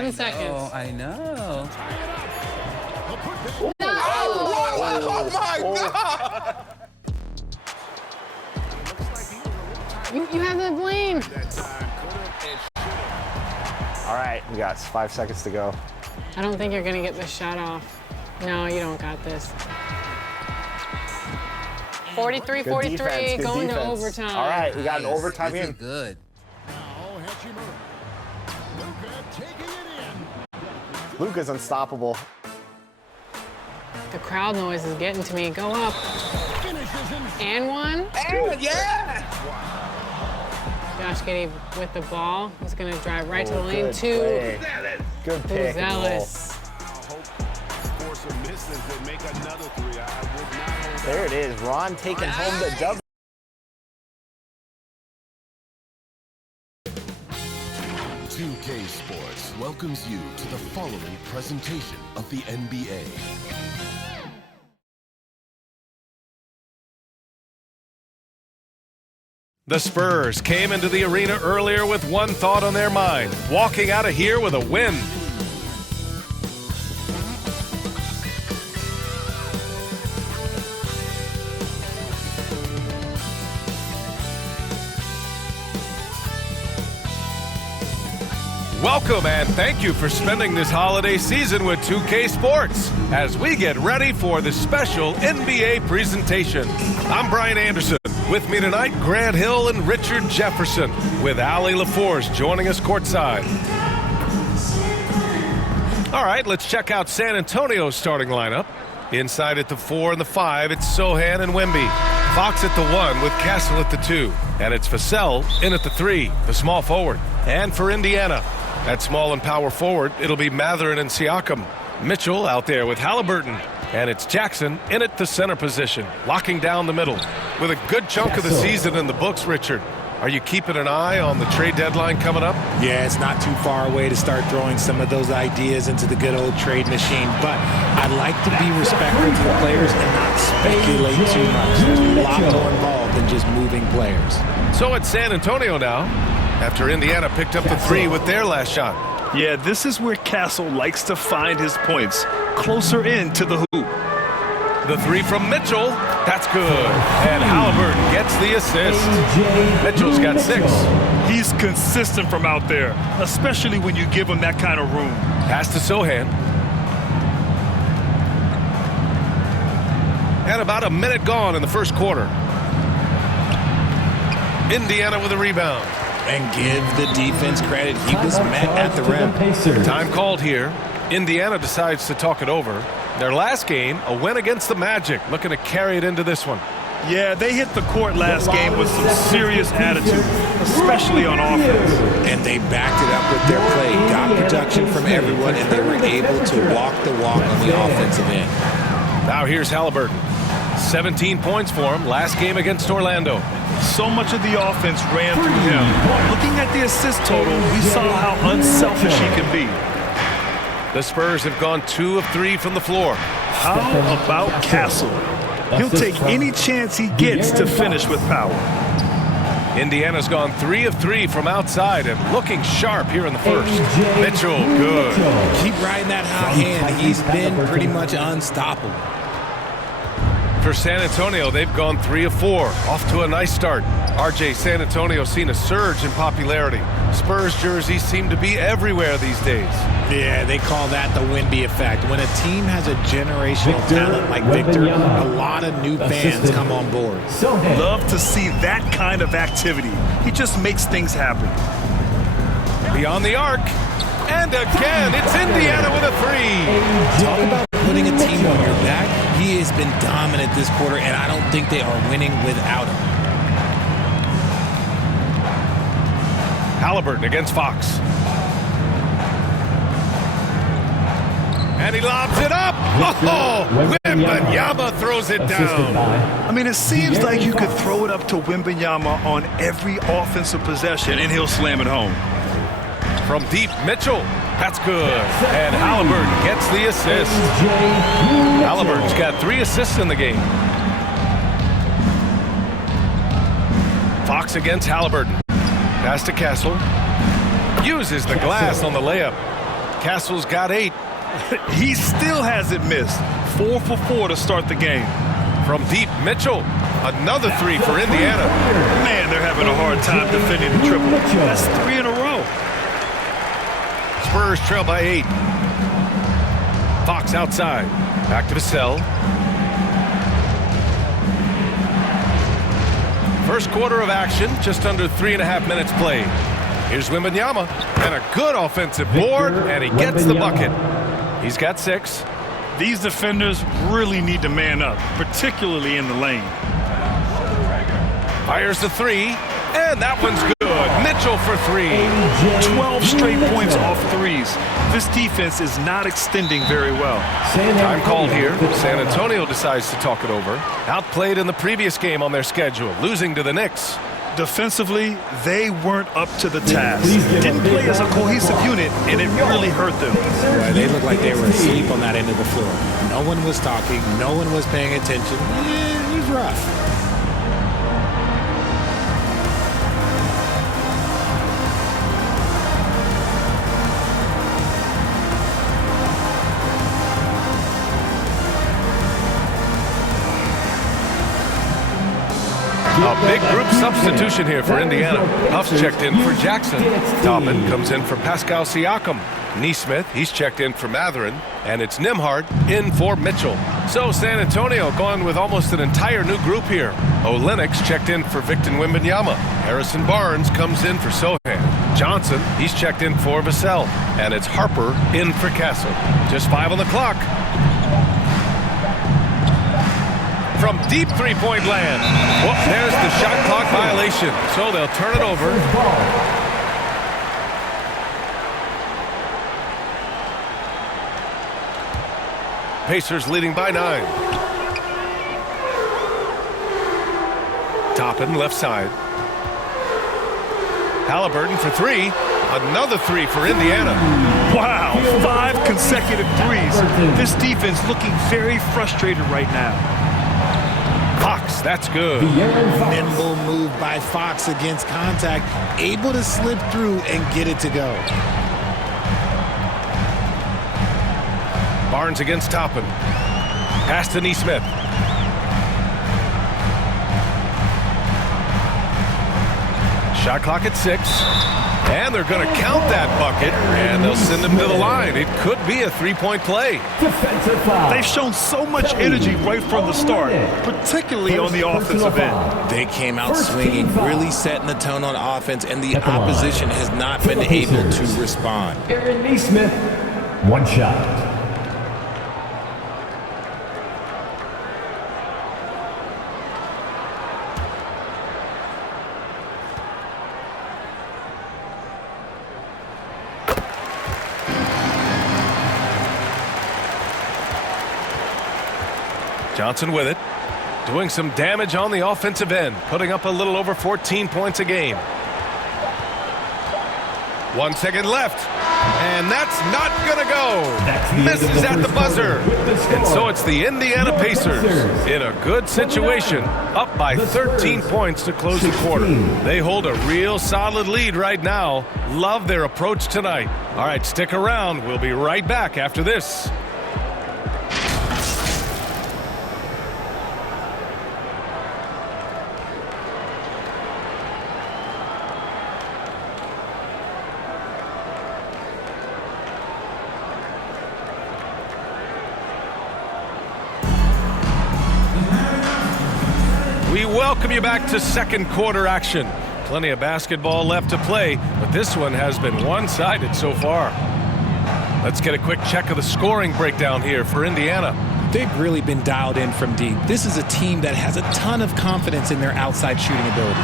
7 seconds. Oh, I know. No! Oh my God! You have the blame. All right, we got 5 seconds to go. I don't think you're gonna get this shot off. No, you don't got this. 43, Good 43, defense, good going to defense. overtime. All right, we got an Nice. overtime This is in. good. Luka's unstoppable. The crowd noise is getting to me. Go up. And one. And yeah! Josh Giddey with the ball. He's gonna drive right to the lane. Good Two. play. Good pick and roll. Zealous. There it is. Ron taking home the W. UK Sports welcomes you to the following presentation of the NBA. The Spurs came into the arena earlier with one thought on their mind, walking out of here with a win. Welcome and thank you for spending this holiday season with 2K Sports as we get ready for the special NBA presentation. I'm Brian Anderson. With me tonight, Grant Hill and Richard Jefferson, with Allie LaForce joining us courtside. All right, let's check out San Antonio's starting lineup. Inside at the 4 and the 5, it's Sohan and Wemby. Fox at the 1 with Castle at the 2. And it's Vassell in at the 3, the small forward. And for Indiana, at small and power forward, it'll be Matherin and Siakam. Mitchell out there with Halliburton. And it's Jackson in at the center position, locking down the middle. With a good chunk of the season in the books, Richard, are you keeping an eye on the trade deadline coming up? Yeah, it's not too far away to start throwing some of those ideas into the good old trade machine. But I'd like to be respectful to the players and not speculate too much. There's a lot more involved than just moving players. So it's San Antonio now, after Indiana picked up the 3 with their last shot. Yeah, this is where Castle likes to find his points, closer in to the hoop. The 3 from Mitchell, that's good. And Halliburton gets the assist. Mitchell's got 6. He's consistent from out there, especially when you give him that kind of room. Pass to Sohan. And about a minute gone in the first quarter. Indiana with a rebound. And give the defense credit. He was met at the rim. Time called here. Indiana decides to talk it over. Their last game, a win against the Magic, looking to carry it into this one. Yeah, they hit the court last game with some serious attitude, especially on offense. And they backed it up with their play, got production from everyone, and they were able to walk the walk on the offensive end. Now here's Halliburton. 17 points for him last game against Orlando. So much of the offense ran through him. Looking at the assist total, we saw how unselfish he can be. The Spurs have gone 2 of 3 from the floor. How about Castle? He'll take any chance he gets to finish with power. Indiana's gone 3 of 3 from outside and looking sharp here in the first. Mitchell, good. Keep riding that hot hand. He's been pretty much unstoppable. For San Antonio, they've gone 3 of 4, off to a nice start. RJ, San Antonio's seen a surge in popularity. Spurs jerseys seem to be everywhere these days. Yeah, they call that the Wemby effect. When a team has a generational talent like Victor, a lot of new fans come on board. Love to see that kind of activity. He just makes things happen. Beyond the arc, and again, it's Indiana with a 3. Talk about putting a team on your back. He has been dominant this quarter, and I don't think they are winning without him. Halliburton against Fox. And he lobs it up. Oh, Wembanyama throws it down. I mean, it seems like you could throw it up to Wembanyama on every offensive possession, and he'll slam it home. From deep, Mitchell. That's good. And Halliburton gets the assist. Halliburton's got 3 assists in the game. Fox against Halliburton. Pass to Castle. Uses the glass on the layup. Castle's got 8. He still hasn't missed. 4 for 4 to start the game. From deep, Mitchell. Another 3 for Indiana. Man, they're having a hard time defending the triple. That's 3 in a row. Spurs trail by 8. Fox outside. Back to Vassell. First quarter of action, just under 3.5 minutes played. Here's Wembanyama, and a good offensive board, and he gets the bucket. He's got 6. These defenders really need to man up, particularly in the lane. Fires the 3, and that one's good. Mitchell for 3. 12 straight points off threes. This defense is not extending very well. Time called here. San Antonio decides to talk it over. Outplayed in the previous game on their schedule, losing to the Knicks. Defensively, they weren't up to the task. Didn't play as a cohesive unit, and it really hurt them. Well, they looked like they were asleep on that end of the floor. No one was talking. No one was paying attention. It was rough. A big group substitution here for Indiana. Huff's checked in for Jackson. Toppin comes in for Pascal Siakam. Neesmith, he's checked in for Matherin. And it's Nembhard in for Mitchell. So San Antonio going with almost an entire new group here. Olenek's checked in for Victor Wembanyama. Harrison Barnes comes in for Sohan. Johnson, he's checked in for Vassell. And it's Harper in for Castle. Just 5 on the clock. From deep three-point land. Well, there's the shot clock violation. So they'll turn it over. Pacers leading by 9. Toppin left side. Halliburton for 3. Another 3 for Indiana. Wow, 5 consecutive threes. This defense looking very frustrated right now. Fox, that's good. Nimble move by Fox against contact, able to slip through and get it to go. Barnes against Toppin. Pass to Neesmith. Shot clock at 6. And they're going to count that bucket, and they'll send him to the line. It could be a 3-point play. They've shown so much energy right from the start, particularly on the offensive end. They came out swinging, really setting the tone on offense, and the opposition has not been able to respond. Aaron Neesmith, 1 shot. Johnson with it. Doing some damage on the offensive end. Putting up a little over 14 points a game. 1 second left. And that's not going to go. Misses at the buzzer. And so it's the Indiana Pacers in a good situation. Up by 13 points to close the quarter. They hold a real solid lead right now. Love their approach tonight. All right, stick around. We'll be right back after this. We welcome you back to second quarter action. Plenty of basketball left to play, but this one has been one-sided so far. Let's get a quick check of the scoring breakdown here for Indiana. They've really been dialed in from deep. This is a team that has a ton of confidence in their outside shooting ability.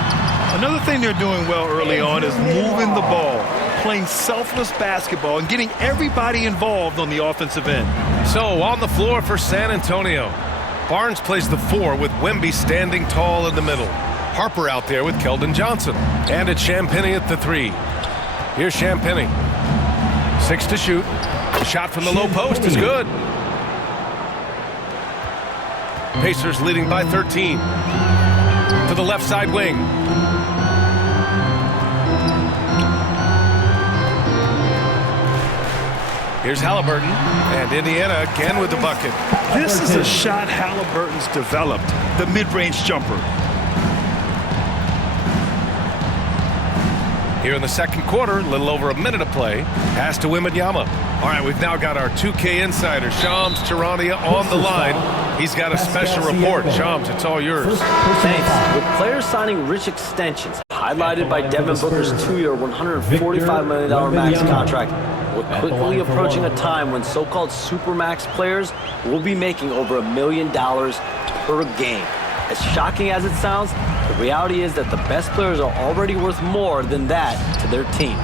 Another thing they're doing well early on is moving the ball, playing selfless basketball, and getting everybody involved on the offensive end. So on the floor for San Antonio. Barnes plays the 4 with Wemby standing tall in the middle. Harper out there with Keldon Johnson. And it's Champagnie at the 3. Here's Champagnie. 6 to shoot. The shot from the low post is good. Pacers leading by 13. To the left side wing. Here's Halliburton, and Indiana again with the bucket. This is a shot Halliburton's developed, the mid-range jumper. Here in the second quarter, a little over a minute of play. Pass to Wembanyama. All right, we've now got our 2K insider, Shams Charania, on the line. He's got a special report. Shams, it's all yours. Thanks. With players signing rich extensions, highlighted by Devin Booker's 2-year, $145 million max contract, we're quickly approaching a time when so-called supermax players will be making over $1 million per game. As shocking as it sounds, the reality is that the best players are already worth more than that to their teams.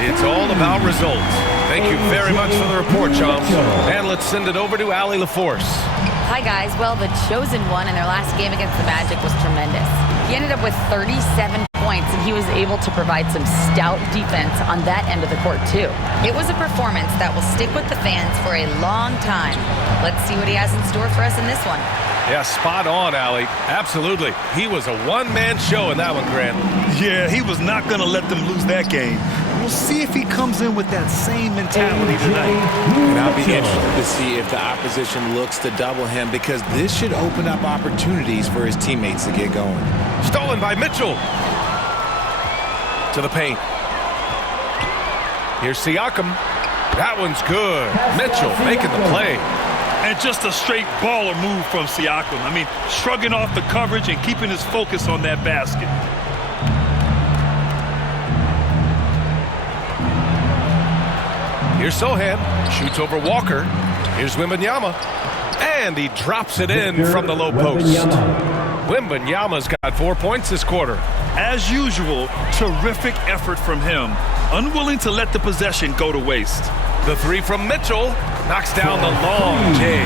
It's all about results. Thank you very much for the report, Shams. And let's send it over to Allie LaForce. Hi, guys. Well, the chosen one in their last game against the Magic was tremendous. He ended up with 37 points, and he was able to provide some stout defense on that end of the court, too. It was a performance that will stick with the fans for a long time. Let's see what he has in store for us in this one. Yeah, spot on, Allie. Absolutely. He was a one-man show in that one, Grant. Yeah, he was not going to let them lose that game. We'll see if he comes in with that same mentality tonight. And I'll be interested to see if the opposition looks to double him, because this should open up opportunities for his teammates to get going. Stolen by Mitchell. To the paint. Here's Siakam. That one's good. Mitchell making the play. And just a straight baller move from Siakam. I mean, shrugging off the coverage and keeping his focus on that basket. Here's Sohan. Shoots over Walker. Here's Wembanyama. And he drops it in from the low post. Wembanyama's got 4 points this quarter. As usual, terrific effort from him. Unwilling to let the possession go to waste. The three from Mitchell knocks down the long J.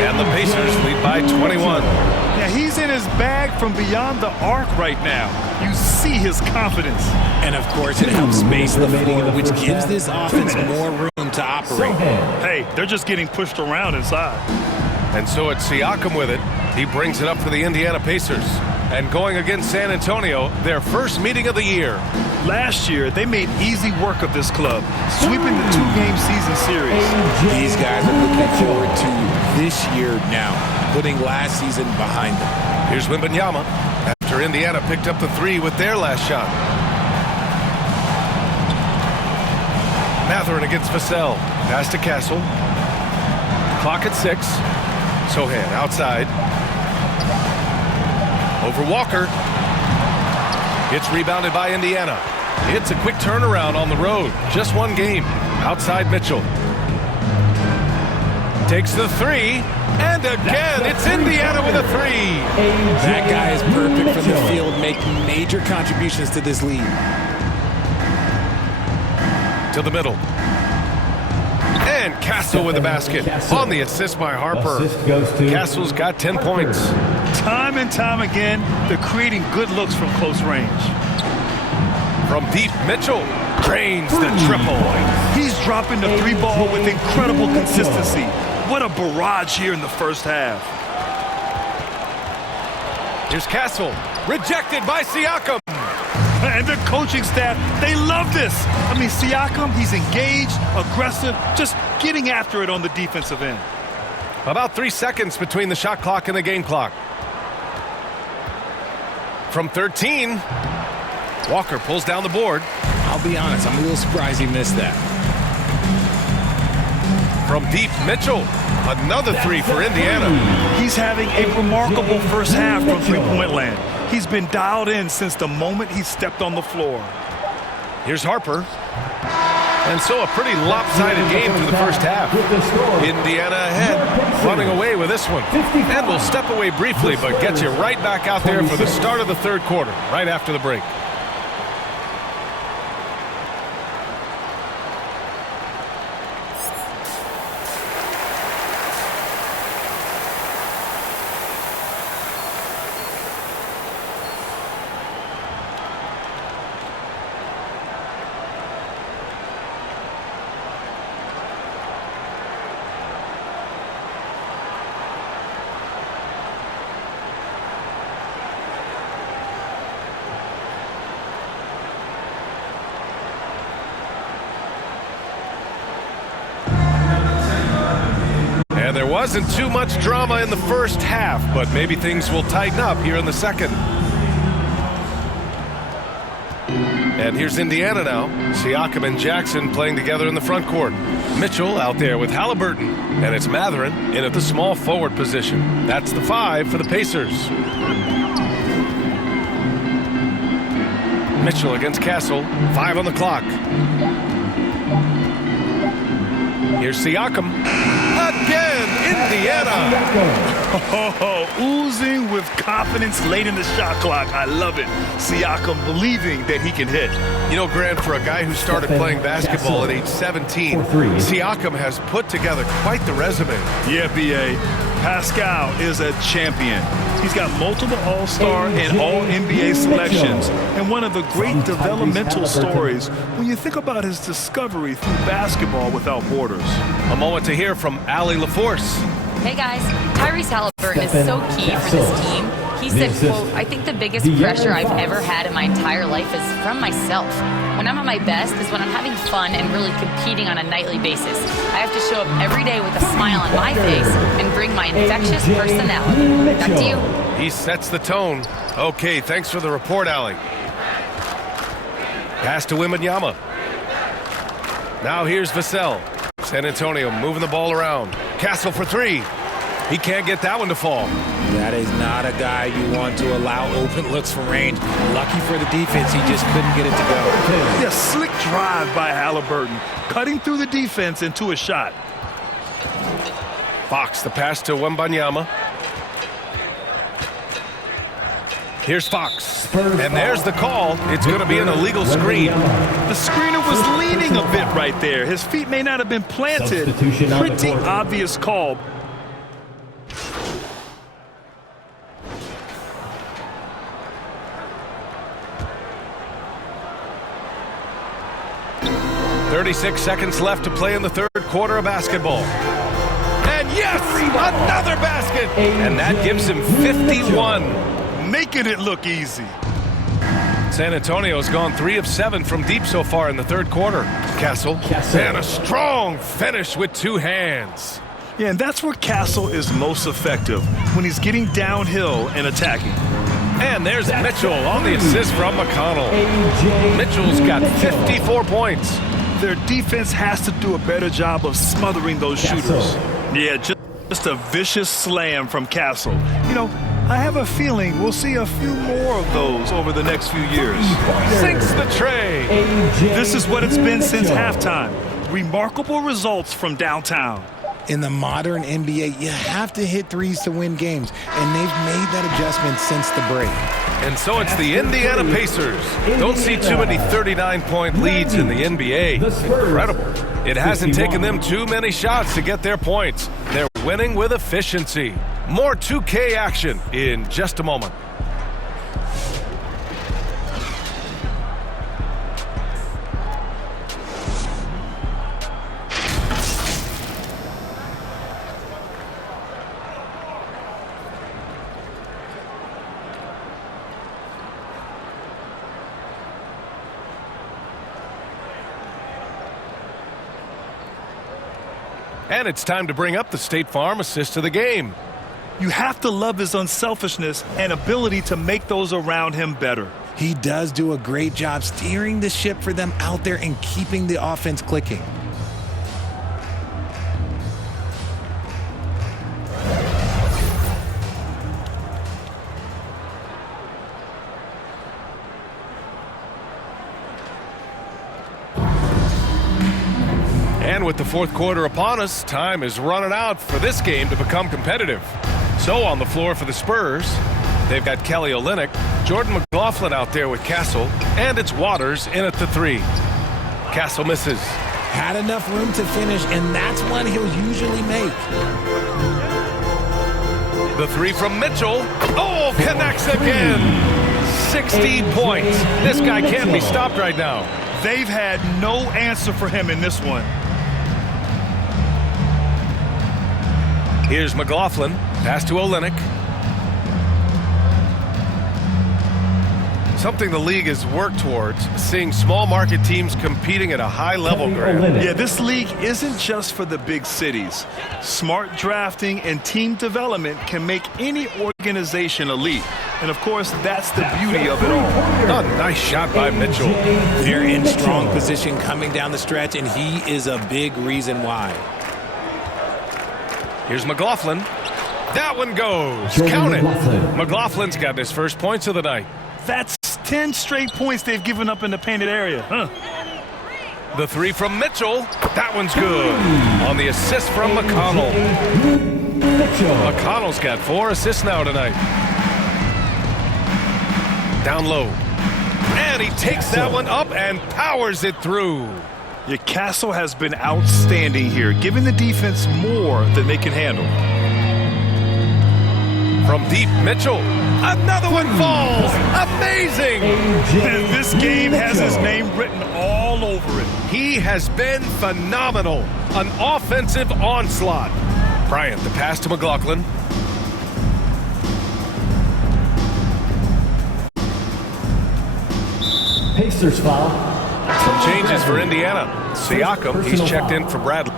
And the Pacers lead by 21. Yeah, he's in his bag from beyond the arc right now. You see his confidence. And of course, it helps space the floor, which gives this offense more room to operate. Hey, they're just getting pushed around inside. And so it's Siakam with it. He brings it up for the Indiana Pacers. And going against San Antonio, their first meeting of the year. Last year, they made easy work of this club, sweeping the two-game season series. These guys are looking forward to this year now, putting last season behind them. Here's Wembanyama after Indiana picked up the three with their last shot. Mathurin against Vassell. Pass to Castle. Clock at 6. Sohan outside. Over Walker. It's rebounded by Indiana. It's a quick turnaround on the road. Just one game. Outside Mitchell. Takes the three. And again, it's Indiana with a three. That guy is perfect from the field, making major contributions to this lead. To the middle. And Castle with the basket. On the assist by Harper. Castle's got 10 points. Time and time again, they're creating good looks from close range. From deep, Mitchell drains the triple. He's dropping the three ball with incredible consistency. What a barrage here in the first half. Here's Castle. Rejected by Siakam. And the coaching staff, they love this. I mean, Siakam, he's engaged, aggressive, just getting after it on the defensive end. About 3 seconds between the shot clock and the game clock. From 13, Walker pulls down the board. I'll be honest, I'm a little surprised he missed that. From deep, Mitchell. Another three for Indiana. He's having a remarkable first half from three-point land. He's been dialed in since the moment he stepped on the floor. Here's Harper. And so a pretty lopsided game through the first half. Indiana ahead, running away with this one. And we'll step away briefly, but get you right back out there for the start of the third quarter, right after the break. Wasn't too much drama in the first half, but maybe things will tighten up here in the second. And here's Indiana now. Siakam and Jackson playing together in the front court. Mitchell out there with Halliburton. And it's Mathurin in at the small forward position. That's the 5 for the Pacers. Mitchell against Castle. 5 on the clock. Here's Siakam. Again, Indiana. Oozing with confidence late in the shot clock. I love it. Siakam believing that he can hit. You know, Grant, for a guy who started playing basketball at age 17, Siakam has put together quite the resume. Yeah, B.A. Pascal is a champion. He's got multiple All-Star and All-NBA selections. And one of the great developmental stories when you think about his discovery through basketball without borders. A moment to hear from Allie LaForce. Hey guys, Tyrese Halliburton is so key for this team. He said, quote, "I think the biggest pressure I've ever had in my entire life is from myself. When I'm at my best is when I'm having fun and really competing on a nightly basis. I have to show up every day with a smile on my face and bring my infectious personality." Back to you. He sets the tone. Okay, thanks for the report, Allie. Pass to Wembanyama. Now here's Vassell. San Antonio moving the ball around. Castle for 3. He can't get that one to fall. That is not a guy you want to allow open looks from range. Lucky for the defense, he just couldn't get it to go. Yeah, slick drive by Halliburton, cutting through the defense into a shot. Fox, the pass to Wembanyama. Here's Fox. And there's the call. It's going to be an illegal screen. The screener was leaning a bit right there. His feet may not have been planted. Pretty obvious call. .36 seconds left to play in the third quarter of basketball. And yes, another basket. And that gives him 51. Making it look easy. San Antonio's gone 3 of 7 from deep so far in the third quarter. Castle. And a strong finish with 2 hands. Yeah, and that's where Castle is most effective, when he's getting downhill and attacking. And there's Mitchell on the assist from McConnell. Mitchell's got 54 points. Their defense has to do a better job of smothering those shooters. Yeah, just a vicious slam from Castle. You know, I have a feeling we'll see a few more of those over the next few years. Sinks the tray. This is what it's been since halftime. Remarkable results from downtown. In the modern NBA, you have to hit threes to win games, and they've made that adjustment since the break. And so it's the Indiana Pacers. Don't see too many 39-point leads in the NBA. Incredible. It hasn't taken them too many shots to get their points. They're winning with efficiency. More 2K action in just a moment. And it's time to bring up the State Farm assist of the game. You have to love his unselfishness and ability to make those around him better. He does do a great job steering the ship for them out there and keeping the offense clicking. And with the fourth quarter upon us, time is running out for this game to become competitive. So on the floor for the Spurs, they've got Kelly Olynyk, Jordan McLaughlin out there with Castle, and it's Waters in at the 3. Castle misses. Had enough room to finish, and that's one he'll usually make. The 3 from Mitchell. Oh, connects again. 60 points. This guy can't be stopped right now. They've had no answer for him in this one. Here's McLaughlin. Pass to Olynyk. Something the league has worked towards, seeing small market teams competing at a high level, Graham. Yeah, this league isn't just for the big cities. Smart drafting and team development can make any organization elite. And, of course, that's the beauty of it all. A nice shot by Mitchell. They're in strong position coming down the stretch, and he is a big reason why. Here's McLaughlin. That one goes. Count it. McLaughlin's got his first points of the night. That's 10 straight points they've given up in the painted area. The three from Mitchell. That one's good. On the assist from McConnell. McConnell's got 4 assists now tonight. Down low. And he takes that one up and powers it through. Your Castle has been outstanding here, giving the defense more than they can handle. From deep, Mitchell. Another one falls. Amazing. And this game has his name written all over it. He has been phenomenal. An offensive onslaught. Bryant, the pass to McLaughlin. Pacers foul. Some changes for Indiana. Siakam, he's checked in for Bradley.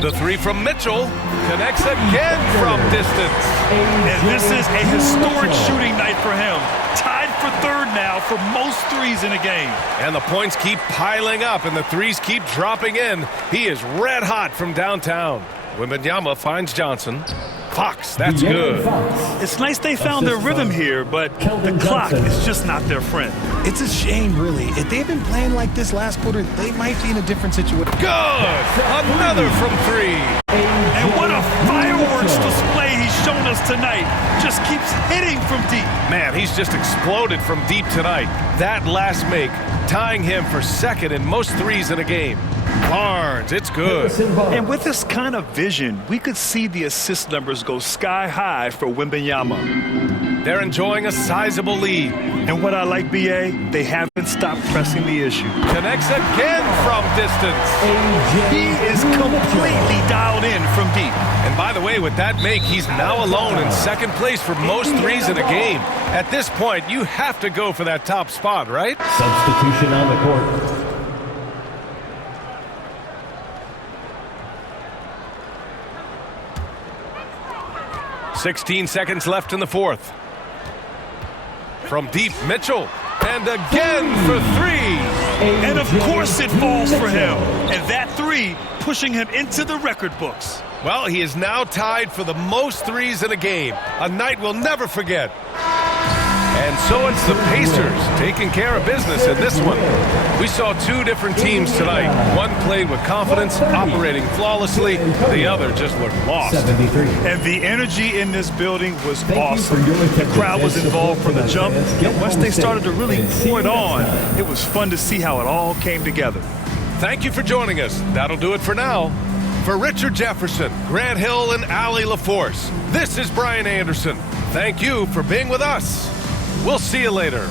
The three from Mitchell connects again from distance. And this is a historic shooting night for him. Tied for third now for most threes in a game. And the points keep piling up and the threes keep dropping in. He is red hot from downtown. Wembanyama finds Johnson. Fox, that's good. It's nice they found their rhythm here, but the clock is just not their friend. It's a shame, really. If they've been playing like this last quarter, they might be in a different situation. Good! Another from 3. And what a fireworks display he's shown us tonight. Just keeps hitting from deep. Man, he's just exploded from deep tonight. That last make, tying him for second in most threes in a game. Barnes, it's good. And with this kind of vision, we could see the assist numbers go sky high for Wembanyama. They're enjoying a sizable lead. And what I like, B.A., they haven't stopped pressing the issue. Connects again from distance. He is completely dialed in from deep. And by the way, with that make, he's now alone in second place for most threes in a game. At this point, you have to go for that top spot, right? Substitution on the court. 16 seconds left in the fourth. From deep, Mitchell. And again for 3. And of course it falls for him. And that 3 pushing him into the record books. Well, he is now tied for the most threes in a game. A night we'll never forget. And so it's the Pacers taking care of business in this one. We saw 2 different teams tonight. One played with confidence, operating flawlessly. The other just looked lost. And the energy in this building was awesome. The crowd was involved from the jump. And once they started to really pour it on, it was fun to see how it all came together. Thank you for joining us. That'll do it for now. For Richard Jefferson, Grant Hill, and Allie LaForce, this is Brian Anderson. Thank you for being with us. We'll see you later.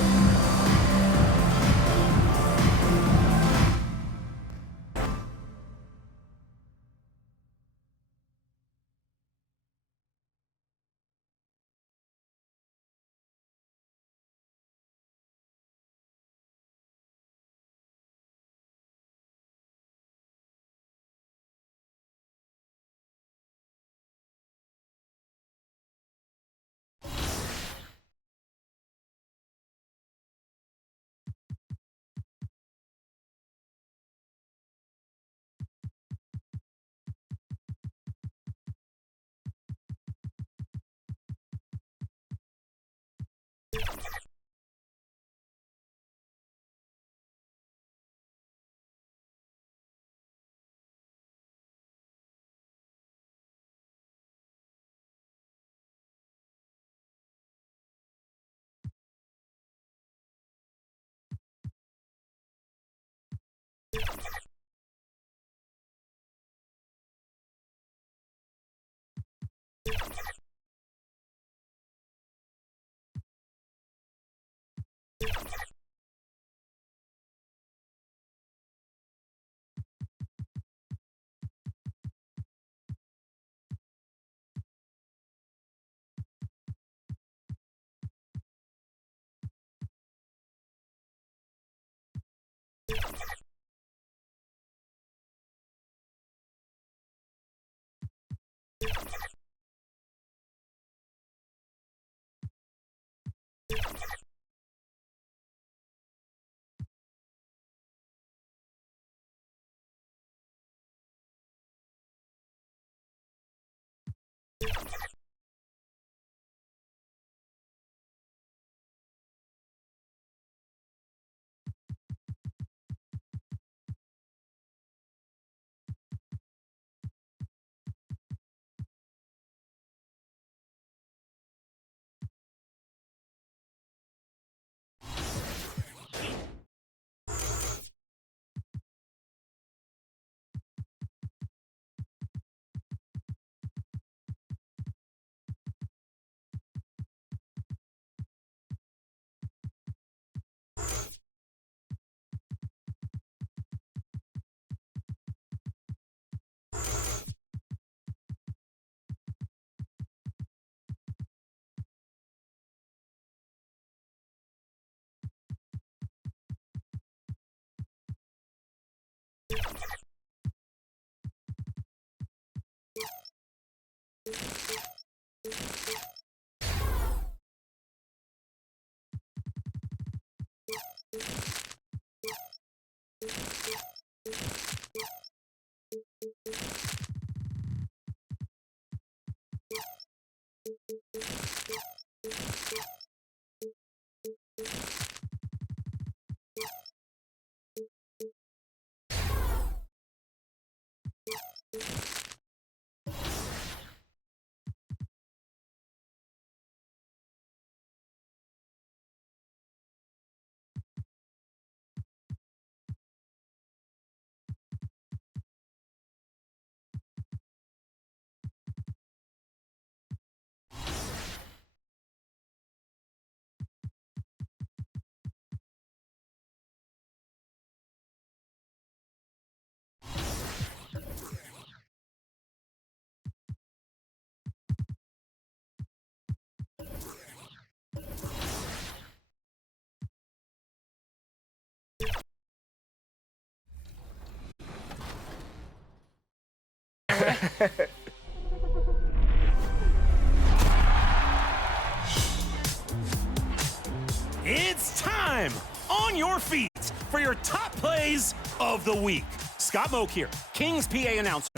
It's time! On your feet for your top plays of the week. Scott Moak here, Kings PA announcer,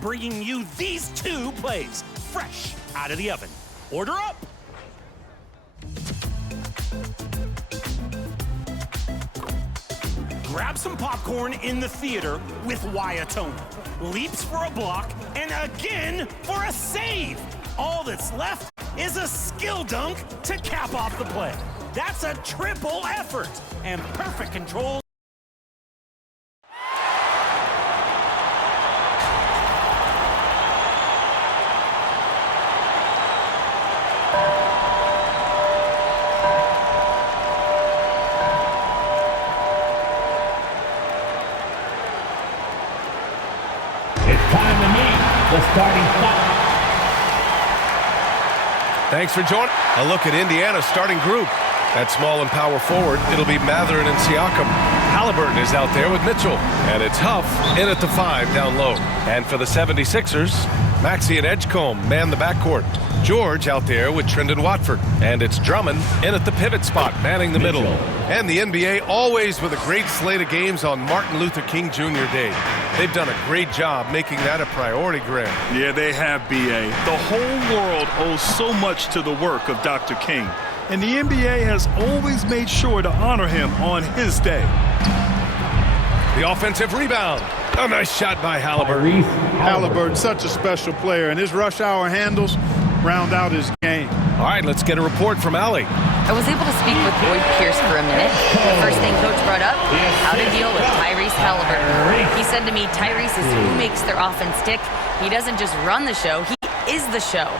bringing you these 2 plays fresh out of the oven. Order up! Grab some popcorn in the theater with Wyatona. Leaps for a block and again for a save. All that's left is a skill dunk to cap off the play. That's a triple effort and perfect control. It's time to meet the starting 5. Thanks for joining. A look at Indiana's starting group. At small and power forward, it'll be Matherin and Siakam. Halliburton is out there with Mitchell. And it's Huff in at the 5 down low. And for the 76ers, Maxey and Edgecombe man the backcourt. George out there with Trendon Watford. And it's Drummond in at the pivot spot, manning the middle. And the NBA always with a great slate of games on Martin Luther King Jr. Day. They've done a great job making that a priority, Graham. Yeah, they have, B.A. The whole world owes so much to the work of Dr. King. And the NBA has always made sure to honor him on his day. The offensive rebound. A nice shot by Halliburton. Halliburton, such a special player, and his rush hour handles round out his game. All right, let's get a report from Allie. I was able to speak with Boyd Pierce for a minute. The first thing Coach brought up, how to deal with Tyrese Halliburton. He said to me, Tyrese is who makes their offense tick. He doesn't just run the show, he is the show.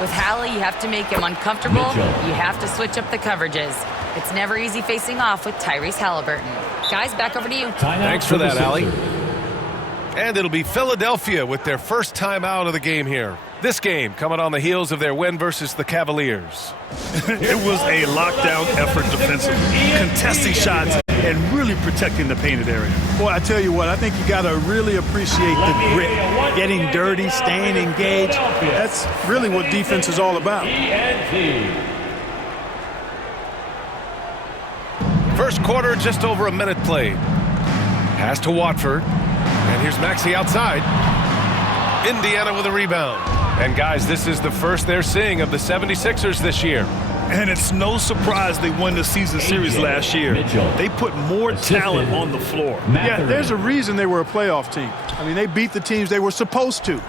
With Hallie, you have to make him uncomfortable. You have to switch up the coverages. It's never easy facing off with Tyrese Halliburton. Guys, back over to you. Thanks for that, Allie. And it'll be Philadelphia with their first time out of the game here. This game coming on the heels of their win versus the Cavaliers. It was a lockdown effort defensively, contesting shots and really protecting the painted area. Boy, I tell you what, I think you got to really appreciate the grit, getting dirty, staying engaged. That's really what defense is all about. First quarter, just over a minute played. Pass to Watford. And here's Maxey outside. Indiana with a rebound. And guys, this is the first they're seeing of the 76ers this year. And it's no surprise they won the season series last year. They put more talent on the floor. Yeah, there's a reason they were a playoff team. I mean, they beat the teams they were supposed to.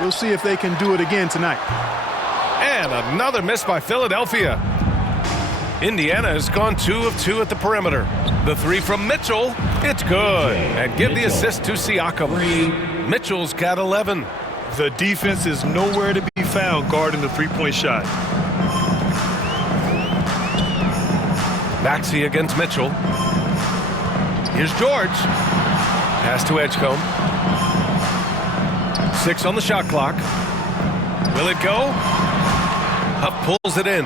We'll see if they can do it again tonight. And another miss by Philadelphia. Indiana has gone 2 of 2 at the perimeter. The three from Mitchell, it's good. And give the assist to Siakam. Mitchell's got 11. The defense is nowhere to be found guarding the three-point shot. Maxey against Mitchell. Here's George. Pass to Edgecombe. 6 on the shot clock. Will it go? Huff pulls it in.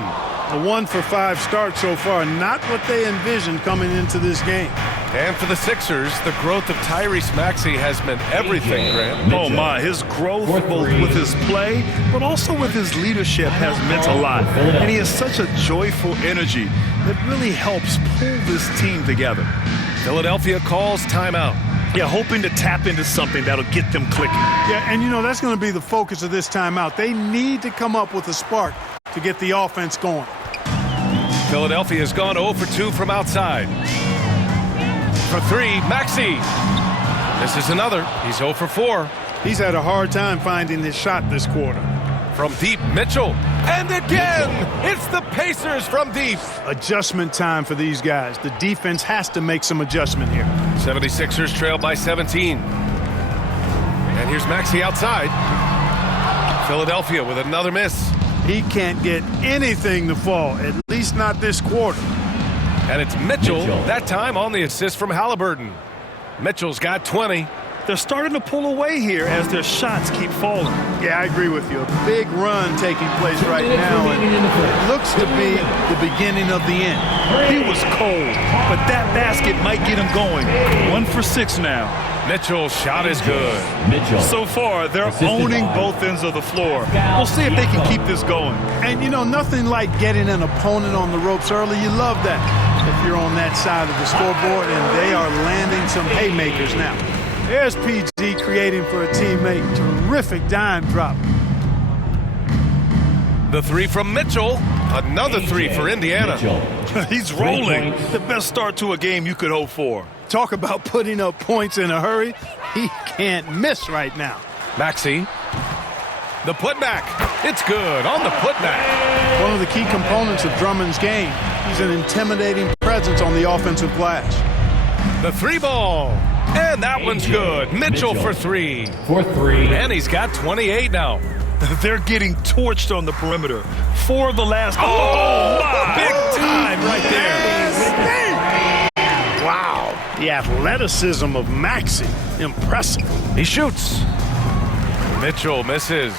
A 1 for 5 start so far. Not what they envisioned coming into this game. And for the Sixers, the growth of Tyrese Maxey has meant everything, Grant. Oh, my. His growth, both with his play, but also with his leadership, has meant a lot. And he has such a joyful energy that really helps pull this team together. Philadelphia calls timeout. Yeah, hoping to tap into something that'll get them clicking. Yeah, and, you know, that's going to be the focus of this timeout. They need to come up with a spark to get the offense going. Philadelphia has gone 0 for 2 from outside. For 3, Maxey. This is another. He's 0 for 4. He's had a hard time finding this shot this quarter. From deep, Mitchell. And again, it's the Pacers from deep. Adjustment time for these guys. The defense has to make some adjustment here. 76ers trail by 17. And here's Maxey outside. Philadelphia with another miss. He can't get anything to fall, at least not this quarter. And it's Mitchell, that time on the assist from Halliburton. Mitchell's got 20. They're starting to pull away here as their shots keep falling. Yeah, I agree with you. A big run taking place right now, and it looks to be the beginning of the end. He was cold, but that basket might get him going. 1 for 6 now. Mitchell's shot is good. So far, they're owning both ends of the floor. We'll see if they can keep this going. And, you know, nothing like getting an opponent on the ropes early. You love that if you're on that side of the scoreboard, and they are landing some haymakers now. There's PG creating for a teammate. Terrific dime drop. The 3 from Mitchell. Another 3 for Indiana. He's rolling. The best start to a game you could hope for. Talk about putting up points in a hurry. He can't miss right now. Maxey. The putback. It's good on the putback. One of the key components of Drummond's game. He's an intimidating presence on the offensive glass. The 3 ball. And that one's good. Mitchell for 3. And he's got 28 now. They're getting torched on the perimeter. 4 of the last. Oh, my. Big time right there. Wow. The athleticism of Maxey. Impressive. He shoots. Mitchell misses.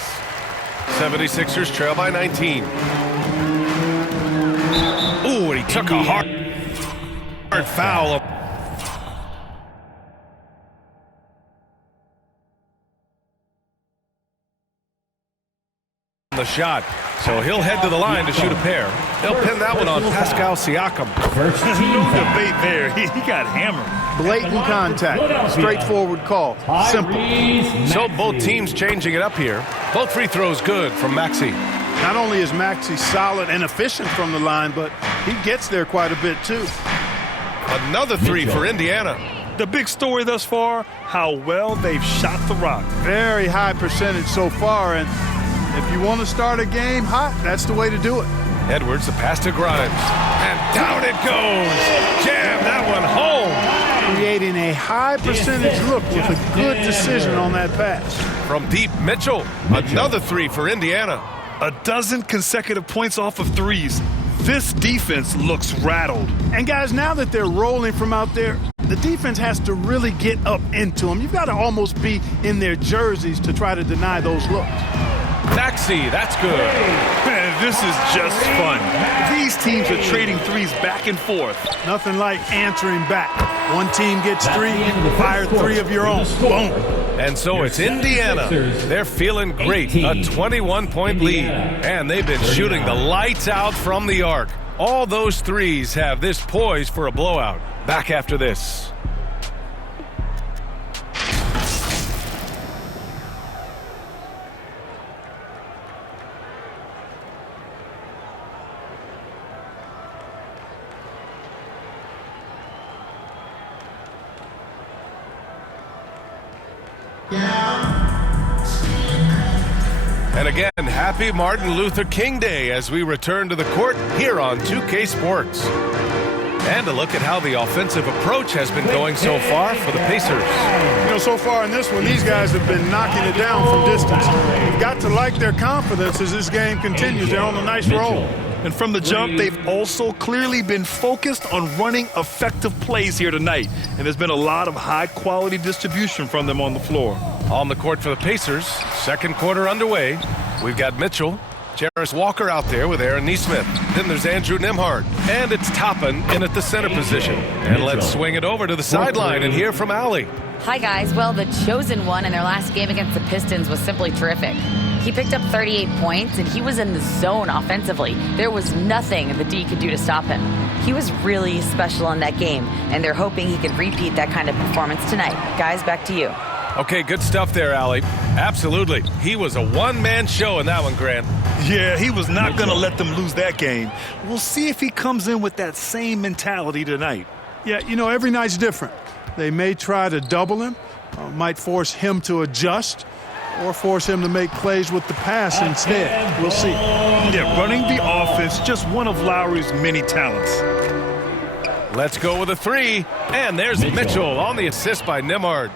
76ers trail by 19. Ooh, and he took a hard foul. The shot, so he'll head to the line to shoot a pair. They'll pin that one on Pascal Siakam. No debate there. He got hammered. Blatant contact. Straightforward call. Simple. So both teams changing it up here. Both free throws good from Maxey. Not only is Maxey solid and efficient from the line, but he gets there quite a bit too. Another 3 for Indiana. The big story thus far, how well they've shot the rock. Very high percentage so far, and if you want to start a game hot, that's the way to do it. Edwards, the pass to Grimes. And down it goes. Jam that one home. Creating a high percentage look with a good decision on that pass. From deep, Mitchell. Another 3 for Indiana. A dozen consecutive points off of threes. This defense looks rattled. And guys, now that they're rolling from out there, the defense has to really get up into them. You've got to almost be in their jerseys to try to deny those looks. Maxey, that's good. Man, this is just fun. These teams are trading threes back and forth. Nothing like answering back. One team gets 3, fire 3 of your own. Boom. And so it's Indiana. They're feeling great. A 21-point lead. And they've been shooting the lights out from the arc. All those threes have this poised for a blowout. Back after this. And again, happy Martin Luther King Day as we return to the court here on 2K Sports. And a look at how the offensive approach has been going so far for the Pacers. You know, so far in this one, these guys have been knocking it down from distance. You've got to like their confidence as this game continues. They're on a nice roll. And from the jump, they've also clearly been focused on running effective plays here tonight. And there's been a lot of high-quality distribution from them on the floor. On the court for the Pacers, second quarter underway. We've got Mitchell, Jarris Walker out there with Aaron Nesmith. Then there's Andrew Nembhard. And it's Toppin in at the center position. And let's swing it over to the sideline and hear from Allie. Hi, guys. Well, the chosen one in their last game against the Pistons was simply terrific. He picked up 38 points, and he was in the zone offensively. There was nothing the D could do to stop him. He was really special in that game, and they're hoping he can repeat that kind of performance tonight. Guys, back to you. Okay, good stuff there, Allie. Absolutely. He was a one-man show in that one, Grant. Yeah, he was not going to let them lose that game. We'll see if he comes in with that same mentality tonight. Yeah, you know, every night's different. They may try to double him, might force him to adjust, or force him to make plays with the pass instead. We'll see. Yeah, running the offense, just one of Lowry's many talents. Let's go with a three. And there's Mitchell on the assist by Nembhard.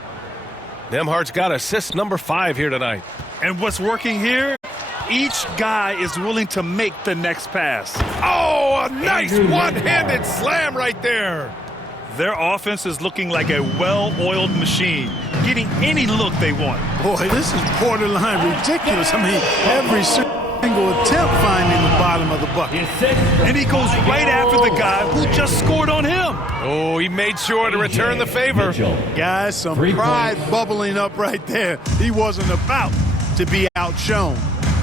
Nembhard's got assist number 5 here tonight. And what's working here? Each guy is willing to make the next pass. Oh, a nice one-handed slam right there. Their offense is looking like a well-oiled machine, getting any look they want. Boy, this is borderline ridiculous. I mean, every single attempt finding the bottom of the bucket. And he goes right after the guy who just scored on him. Oh, he made sure to return the favor. Guys, some pride bubbling up right there. He wasn't about to be outshone.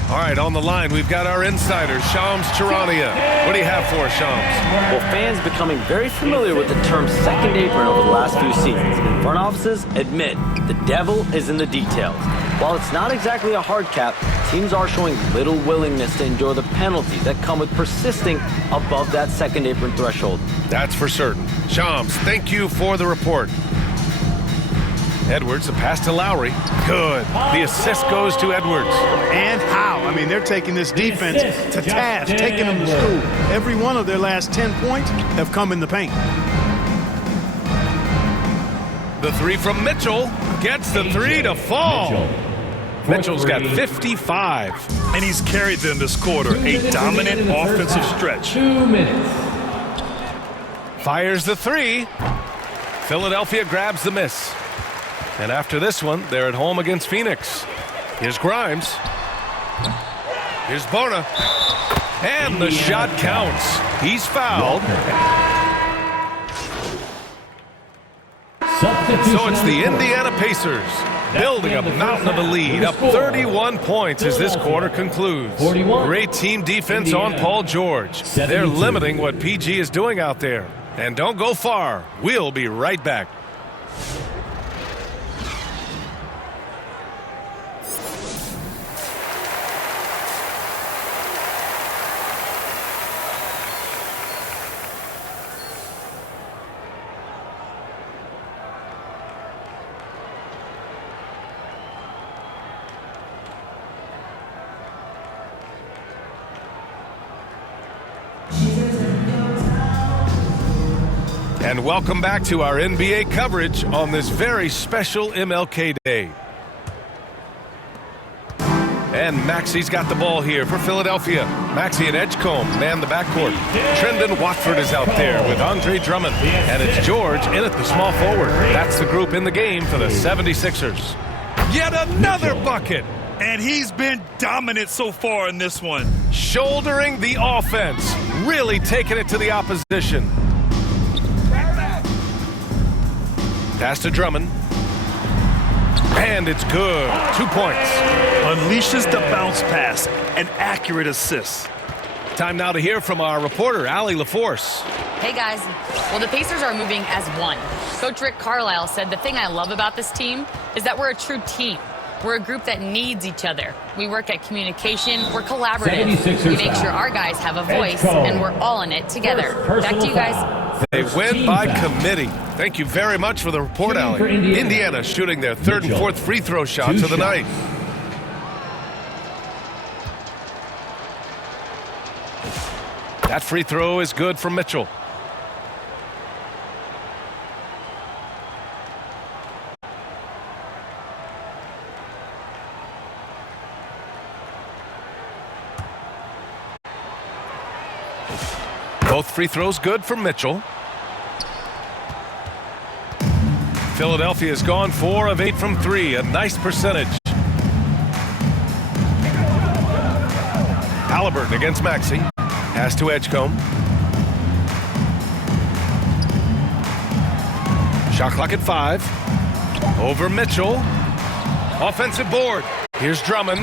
All right, on the line, we've got our insider, Shams Charania. What do you have for us, Shams? Well, fans becoming very familiar with the term second apron over the last few seasons. And front offices admit the devil is in the details. While it's not exactly a hard cap, teams are showing little willingness to endure the penalties that come with persisting above that second apron threshold. That's for certain. Shams, thank you for the report. Edwards, a pass to Lowry. Good. The assist goes to Edwards. And how? I mean, they're taking this defense to task, taking them to school. Every one of their last 10 points have come in the paint. The three from Mitchell gets the three to fall. Mitchell's got 55. And he's carried them this quarter. A dominant offensive stretch. 2 minutes. Fires the three. Philadelphia grabs the miss. And after this one, they're at home against Phoenix. Here's Grimes. Here's Bona. And the shot counts. He's fouled. So it's the Indiana Pacers building a mountain of a lead, up 31 points as this quarter concludes. Great team defense on Paul George. They're limiting what PG is doing out there. And don't go far. We'll be right back. And welcome back to our NBA coverage on this very special MLK Day. And Maxi's got the ball here for Philadelphia. Maxi and Edgecombe man the backcourt. Trendon Watford is out there with Andre Drummond. And it's George in at the small forward. That's the group in the game for the 76ers. Yet another bucket. And he's been dominant so far in this one. Shouldering the offense. Really taking it to the opposition. Pass to Drummond. And it's good. 2 points. Unleashes the bounce pass. An accurate assist. Time now to hear from our reporter, Allie LaForce. Hey guys. Well, the Pacers are moving as one. Coach Rick Carlisle said the thing I love about this team is that we're a true team. We're a group that needs each other. We work at communication. We're collaborative. We make sure our guys have a voice, and we're all in it together. Back to you guys. They win by committee. Thank you very much for the report, Allie. Indiana shooting their third and fourth free throw shots of the night. That free throw is good from Mitchell. Both free throws good from Mitchell. Philadelphia has gone 4 of 8 from 3, a nice percentage. Halliburton against Maxey. Pass to Edgecombe. Shot clock at 5. Over Mitchell. Offensive board. Here's Drummond.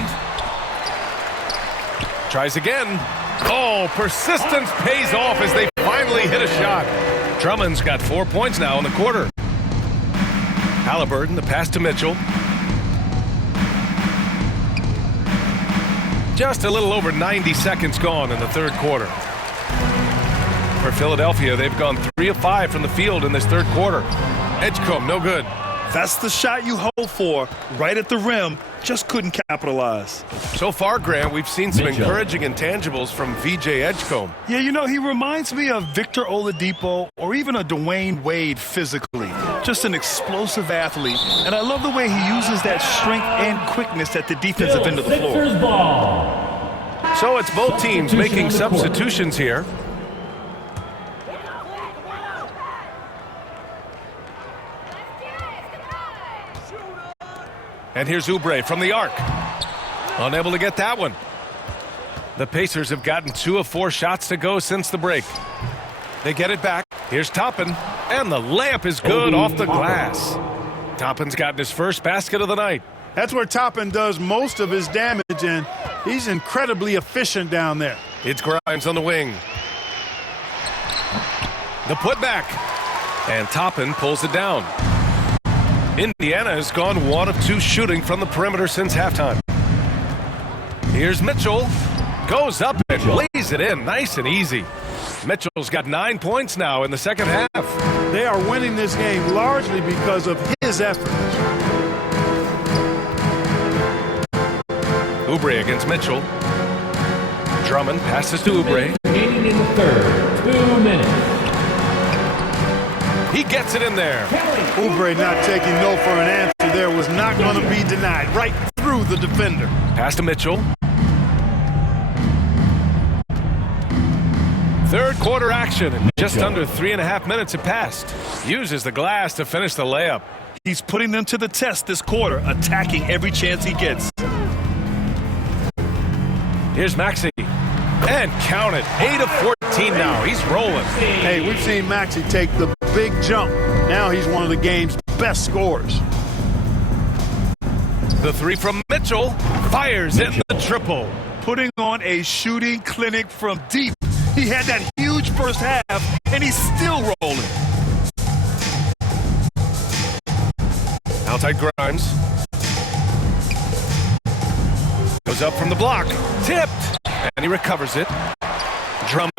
Tries again. Oh, persistence pays off as they finally hit a shot. Drummond's got 4 points now in the quarter. Halliburton, the pass to Mitchell. Just a little over 90 seconds gone in the third quarter. For Philadelphia, they've gone 3 of 5 from the field in this third quarter. Edgecombe, no good. That's the shot you hope for, right at the rim. Just couldn't capitalize. So far, Grant, we've seen some encouraging intangibles from VJ Edgecombe. Yeah, you know, he reminds me of Victor Oladipo or even a Dwayne Wade physically. Just an explosive athlete. And I love the way he uses that strength and quickness at the defensive end of the floor. So it's both teams making substitutions here. And here's Oubre from the arc. Unable to get that one. The Pacers have gotten 2 of 4 shots to go since the break. They get it back. Here's Toppin. And the layup is good off the glass. Toppin's gotten his first basket of the night. That's where Toppin does most of his damage, and he's incredibly efficient down there. It's Grimes on the wing. The putback. And Toppin pulls it down. Indiana has gone 1 of 2 shooting from the perimeter since halftime. Here's Mitchell. Goes up and lays it in nice and easy. Mitchell's got 9 points now in the second half. They are winning this game largely because of his efforts. Oubre against Mitchell. Drummond passes to Oubre. Remaining in the third, 2 minutes. He gets it in there. Oubre not taking no for an answer there was not going to be denied. Right through the defender. Pass to Mitchell. Third quarter action. And just under 3.5 minutes have passed. Uses the glass to finish the layup. He's putting them to the test this quarter, attacking every chance he gets. Here's Maxey. And count it. 8 of 14 now. He's rolling. Hey, we've seen Maxey take the big jump. Now he's one of the game's best scorers. The 3 from Mitchell. Fires in the triple. Putting on a shooting clinic from deep. He had that huge first half, and he's still rolling. Outside Grimes. Goes up from the block. Tipped. And he recovers it. Drummond.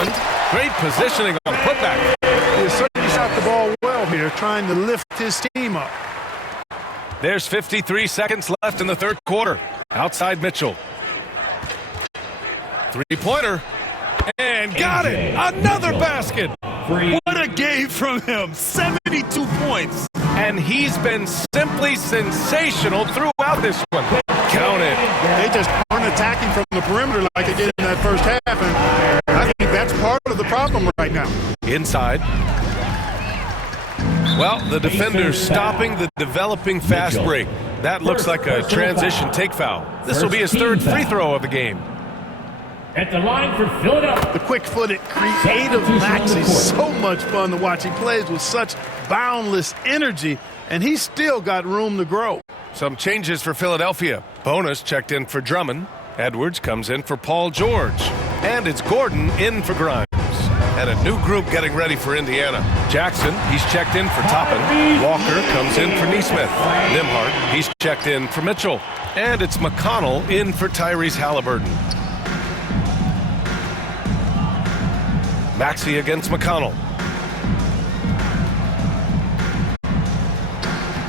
Great positioning on the putback. He certainly shot the ball well here, trying to lift his team up. There's 53 seconds left in the third quarter. Outside Mitchell. 3-pointer. And got it. Another basket. What a game from him. 72 points. And he's been simply sensational throughout this one. Count it. They just aren't attacking from the perimeter like they did in that first half, and I think that's part of the problem right now. Inside. Well, the defender's stopping the developing fast break. That looks like a transition take foul. This will be his third free throw of the game. At the line for Philadelphia. The quick-footed, creative Maxey is so much fun to watch. He plays with such boundless energy, and he's still got room to grow. Some changes for Philadelphia. Bonus checked in for Drummond. Edwards comes in for Paul George. And it's Gordon in for Grimes. And a new group getting ready for Indiana. Jackson, he's checked in for Toppin. Walker comes in for Neesmith. Nimhart, he's checked in for Mitchell. And it's McConnell in for Tyrese Halliburton. Maxey against McConnell.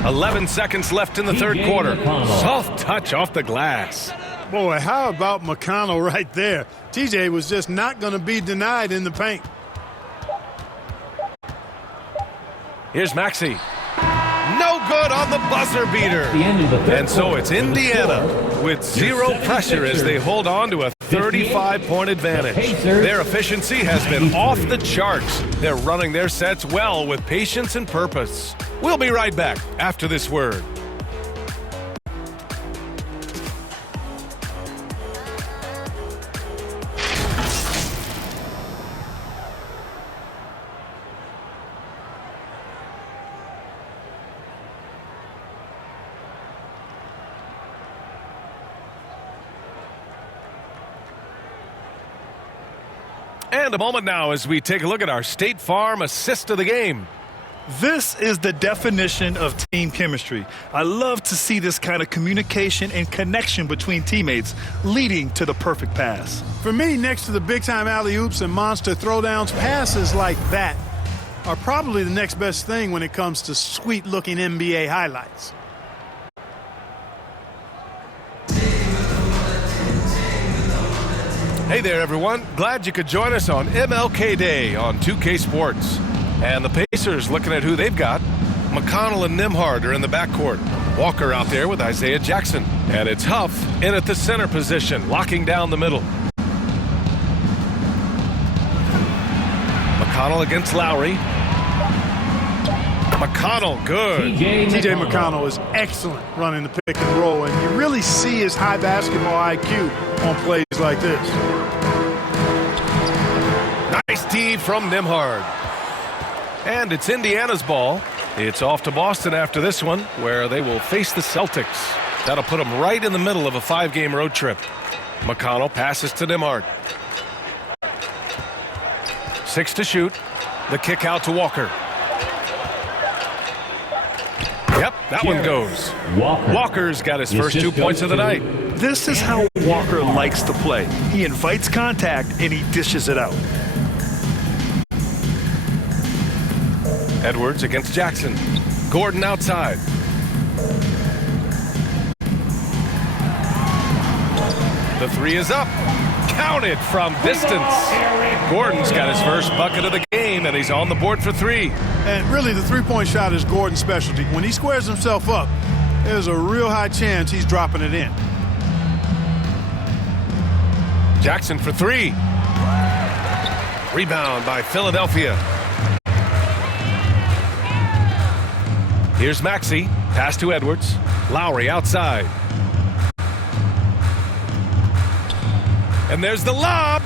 11 seconds left in the third quarter. Soft touch off the glass. Boy, how about McConnell right there? TJ was just not going to be denied in the paint. Here's Maxey. No good on the buzzer beater. And so it's Indiana with zero pressure as they hold on to a 35-point advantage. Their efficiency has been off the charts. They're running their sets well with patience and purpose. We'll be right back after this word. And a moment now as we take a look at our State Farm assist of the game. This is the definition of team chemistry. I love to see this kind of communication and connection between teammates leading to the perfect pass. For me, next to the big-time alley-oops and monster throwdowns, passes like that are probably the next best thing when it comes to sweet-looking NBA highlights. Hey there, everyone. Glad you could join us on MLK Day on 2K Sports. And the Pacers looking at who they've got. McConnell and Nimhart are in the backcourt. Walker out there with Isaiah Jackson. And it's Huff in at the center position, locking down the middle. McConnell against Lowry. McConnell, good. TJ McConnell is excellent running the pick and roll, and you really see his high basketball IQ on plays like this. Nice D from Nimhart. And it's Indiana's ball. It's off to Boston after this one, where they will face the Celtics. That'll put them right in the middle of a 5-game road trip. McConnell passes to Nimhart. 6 to shoot. The kick out to Walker. Yep, that one goes. Walker's got his first 2 points of the night. This is how Walker likes to play. He invites contact and he dishes it out. Edwards against Jackson. Gordon outside. The three is up. Counted from distance. Gordon's got his first bucket of the game, and he's on the board for 3. And really, the three-point shot is Gordon's specialty. When he squares himself up, there's a real high chance he's dropping it in. Jackson for 3. Rebound by Philadelphia. Here's Maxey. Pass to Edwards. Lowry outside. And there's the lob.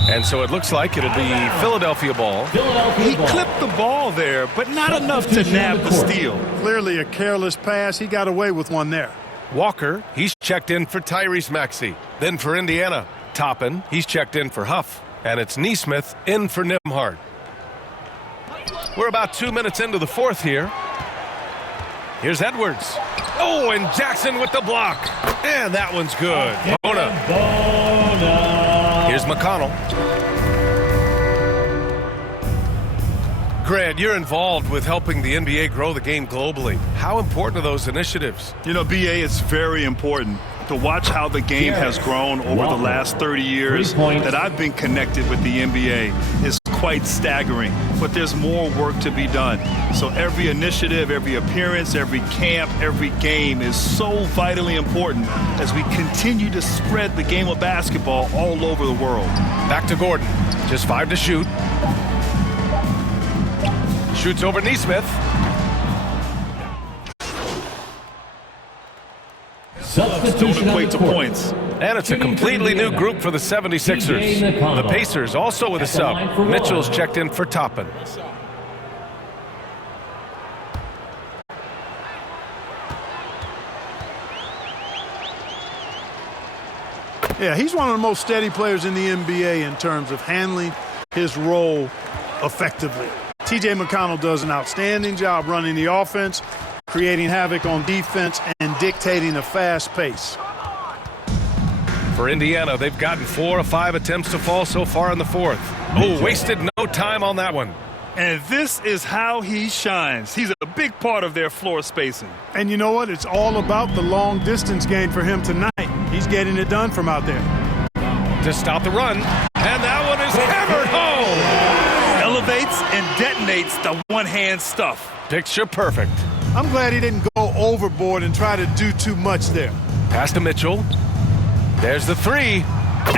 And so it looks like it'll be Philadelphia ball. He clipped the ball there, but not enough to nab the steal. Clearly a careless pass. He got away with one there. Walker, he's checked in for Tyrese Maxey. Then for Indiana, Toppin, he's checked in for Huff. And it's Neesmith in for Nimhart. We're about 2 minutes into the fourth here. Here's Edwards. Oh, and Jackson with the block. And that one's good. Bona. Here's McConnell. Grant, you're involved with helping the NBA grow the game globally. How important are those initiatives? You know, BA, it's very important to watch how the game has grown over the last 30 years that I've been connected with the NBA is quite staggering, but there's more work to be done. So every initiative, every appearance, every camp, every game is so vitally important as we continue to spread the game of basketball all over the world. Back to Gordon. Just 5 to shoot. Shoots over Neesmith. Don't equate to points. And it's a completely new group for the 76ers. The Pacers also with a sub. Mitchell's checked in for Toppin. Yeah, he's one of the most steady players in the NBA in terms of handling his role effectively. T.J. McConnell does an outstanding job running the offense, creating havoc on defense, and dictating a fast pace. For Indiana, they've gotten 4 of 5 attempts to fall so far in the fourth. Oh, wasted no time on that one. And this is how he shines. He's a big part of their floor spacing. And you know what? It's all about the long distance game for him tonight. He's getting it done from out there. To stop the run, and that one is hammered home. Elevates and detonates the one-hand stuff. Picture perfect. I'm glad he didn't go overboard and try to do too much there. Pass to Mitchell. There's the three,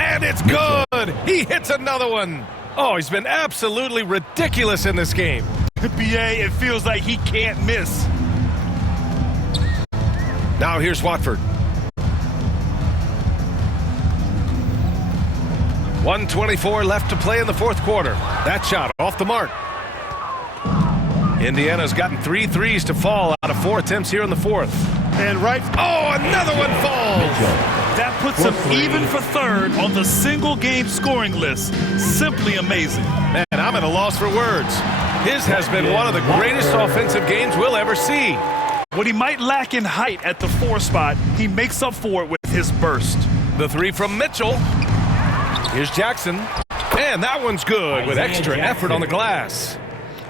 and it's good. He hits another one. Oh, he's been absolutely ridiculous in this game. BA, it feels like he can't miss. Now here's Watford. 1:24 left to play in the fourth quarter. That shot off the mark. Indiana's gotten 3 threes to fall out of 4 attempts here in the fourth. And right. Oh, another one falls. That puts him even for third on the single-game scoring list. Simply amazing. Man, I'm at a loss for words. His has been one of the greatest offensive games we'll ever see. What he might lack in height at the 4 spot, he makes up for it with his burst. The three from Mitchell. Here's Jackson. And that one's good with extra effort on the glass.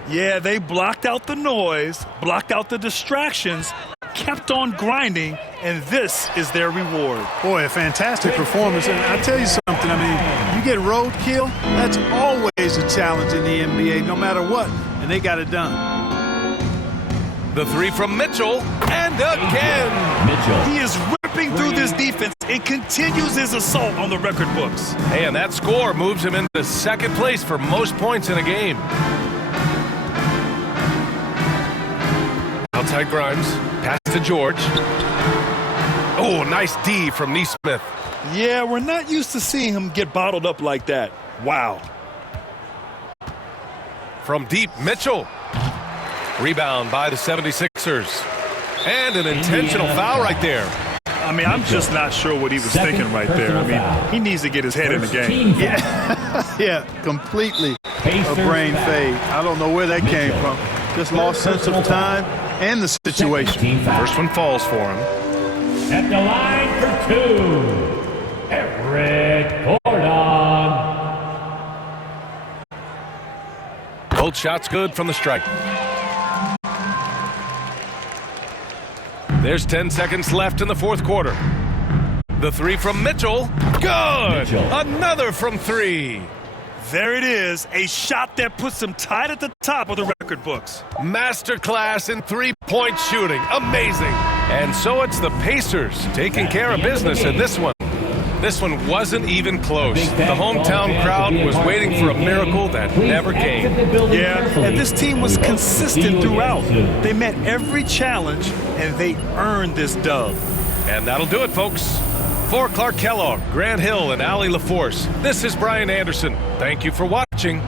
Yeah, they blocked out the noise, blocked out the distractions, kept on grinding, and this is their reward. Boy, a fantastic performance. And I tell you something, I mean, you get roadkill, that's always a challenge in the NBA, no matter what, and they got it done. The three from Mitchell, and again. Mitchell. He is ripping through this defense and continues his assault on the record books. Hey, and that score moves him into second place for most points in a game. Outside Grimes, pass to George. Oh, nice D from Neesmith. Yeah, we're not used to seeing him get bottled up like that. Wow. From deep, Mitchell. Rebound by the 76ers. And an intentional foul right there. I mean, I'm just not sure what he was thinking right there. I mean, he needs to get his head in the game. Yeah, completely a brain fade. I don't know where that came from. Just lost sense of time and the situation. First one falls for him. At the line for 2, Eric Gordon. Both shots good from the strike. There's 10 seconds left in the fourth quarter. The three from Mitchell. Good. Another from 3. There it is, a shot that puts him tied at the top of the record books. Masterclass in three-point shooting. Amazing. And so it's the Pacers taking care of business in this one. This one wasn't even close. The hometown crowd was waiting for a miracle that never came. Yeah, and this team was consistent throughout. They met every challenge, and they earned this dub. And that'll do it, folks. For Clark Kellogg, Grant Hill, and Allie LaForce, this is Brian Anderson. Thank you for watching.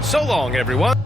So long, everyone.